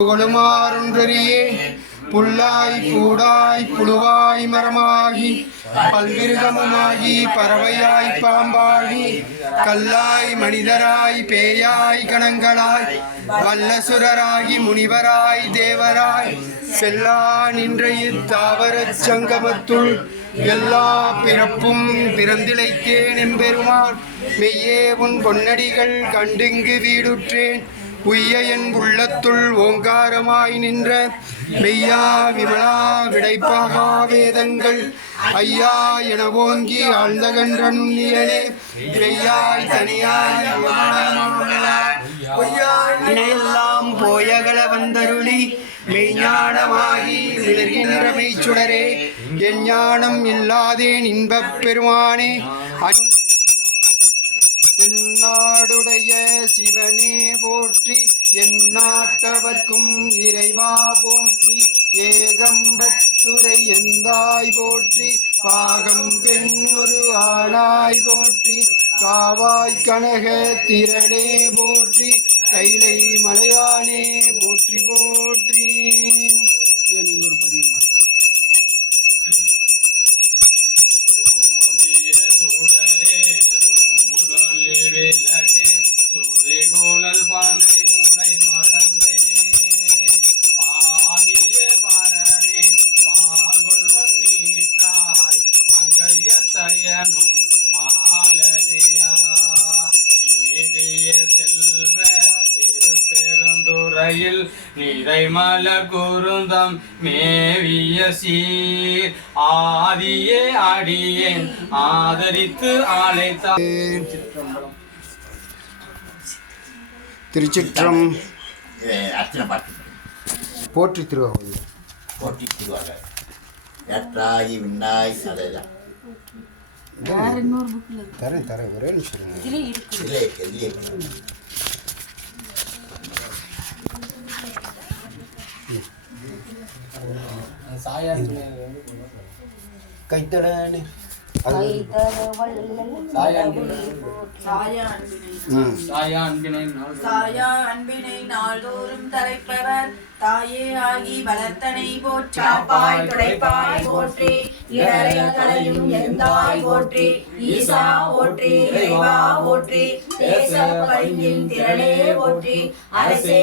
புகழுமாறொன்றறியே புல்லாய் பூடாய் புழுவாய் மரமாகி பல்விருகமுமாகி பறவையாய் பாம்பாகி கல்லாய் மனிதராய் பேயாய் கணங்களாய் வல்லசுரராகி முனிவராய் தேவராய் செல்லா நின்ற இத்தாவரச் சங்கமத்துள் எல்லா பிறப்பும் பிறந்திழைத்தேன் எம்பெருமான் மெய்யே உன் பொன்னடிகள் கண்டுங்கு வீடுற்றேன் உய்ய என் உள்ளத்துள் ஓங்காரமாய் நின்ற மெய்யா விமலா விடைப்பாகா வேதங்கள் ஐயா என ஓங்கி ஆழ்ந்தகன்ற நுண்ணியனே மெய்யாய் தனியாய் எல்லாம் போயகல வந்தருளி மெய்ஞானமாகி விளர்கின்ற மெய்ச்சுடரே என் ஞானம் இல்லாதேன் இன்பப் பெருமானே என்னாடுடைய சிவனே போற்றி எந்நாட்டவர்க்கும் இறைவா போற்றி ஏகம்பத்துரை எந்தாய் போற்றி பாகம் பெண் ஒரு ஆணாய் போற்றி காவாய் கனக திரளே போற்றி கைலை மலையானே போற்றி போற்றி. நீங்க ஒரு பதிகமா நிறைமலர் குருந்தம் மேவிய சீர் ஆதியே அடியேன் ஆதரித்து ஆளைத்தார். திருச்சிற்றம் போற்றி திருவாரூர் போற்றி திருவாரூர் ஏற்றாகி விண்ணாய் அதேதான் தரேன் ஒரே நிமிஷம் கைத்தடனே அன்பினை நாள்தோறும் தலைப்பவர் தாயே ஆகி வளர்த்தனை போற்றி துடைப்பாய் போற்றி கலையும் எந்தாய் போற்றி ஈசா போற்றி இறைவா போற்றி தேச பழியின் திரளே போற்றி அரசே